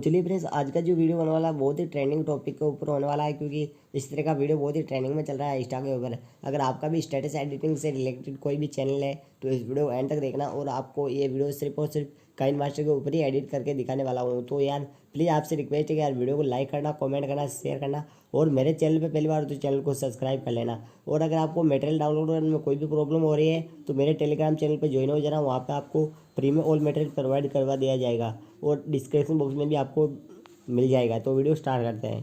चलिए फ्रेंड्स, आज का जो वीडियो होने वाला है बहुत ही ट्रेंडिंग टॉपिक के ऊपर होने वाला है, क्योंकि इस तरह का वीडियो बहुत ही ट्रेंडिंग में चल रहा है इंस्टा के ऊपर। अगर आपका भी स्टेटस एडिटिंग से रिलेटेड कोई भी चैनल है तो इस वीडियो एंड तक देखना, और आपको ये वीडियो सिर्फ और सिर्फ काइनमास्टर के ऊपर ही एडिट करके दिखाने वाला हूँ। तो यार प्लीज़ आपसे रिक्वेस्ट है कि यार वीडियो को लाइक करना, कमेंट करना, शेयर करना, और मेरे चैनल पे पहली बार तो चैनल को सब्सक्राइब कर लेना। और अगर आपको मटेरियल डाउनलोड करने में कोई भी प्रॉब्लम हो रही है तो मेरे टेलीग्राम चैनल पे ज्वाइन हो जाना। वहाँ पे आपको फ्री में ऑल मटेरियल प्रोवाइड करवा दिया जाएगा, और डिस्क्रिप्शन बॉक्स में भी आपको मिल जाएगा। तो वीडियो स्टार्ट करते हैं।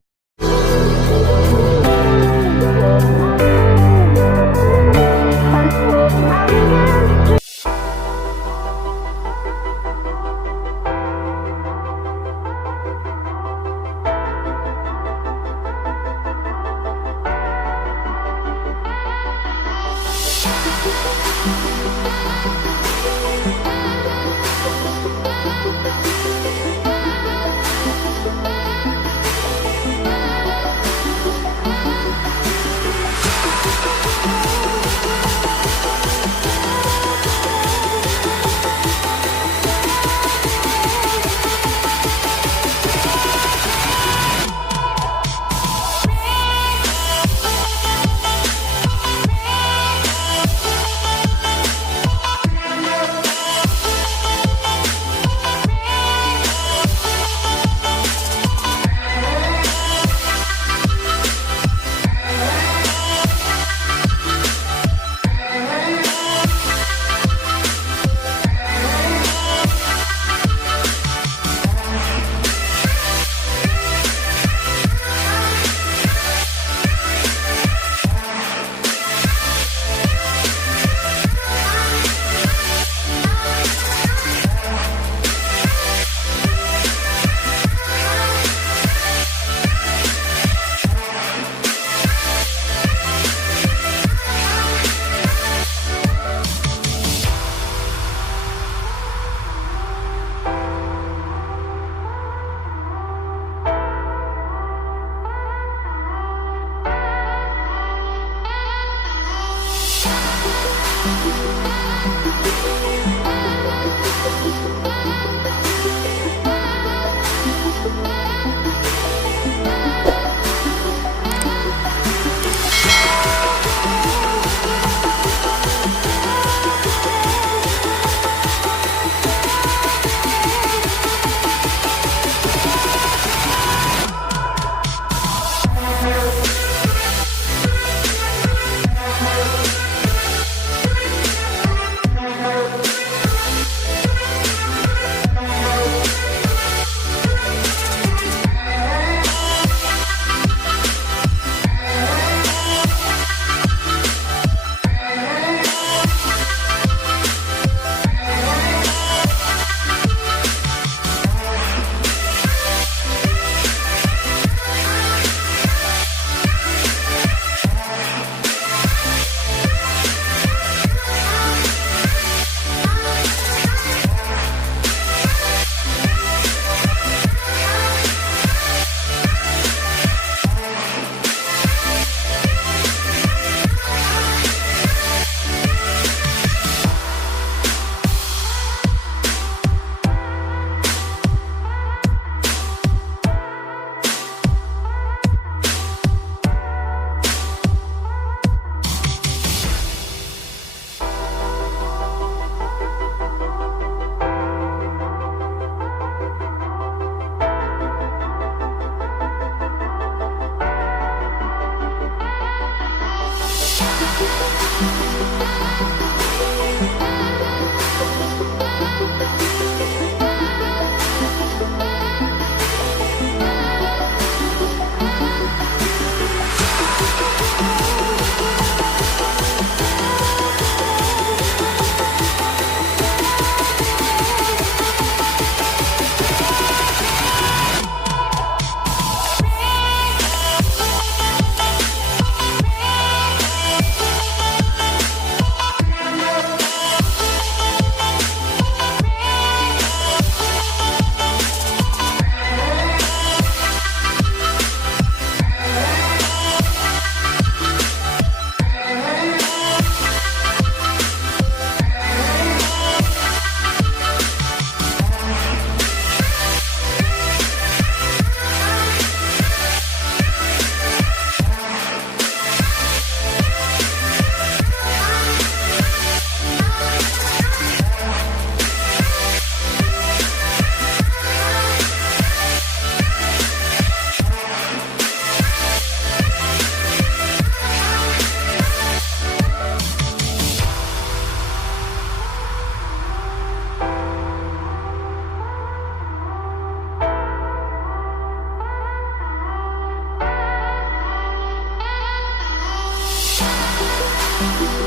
Bye.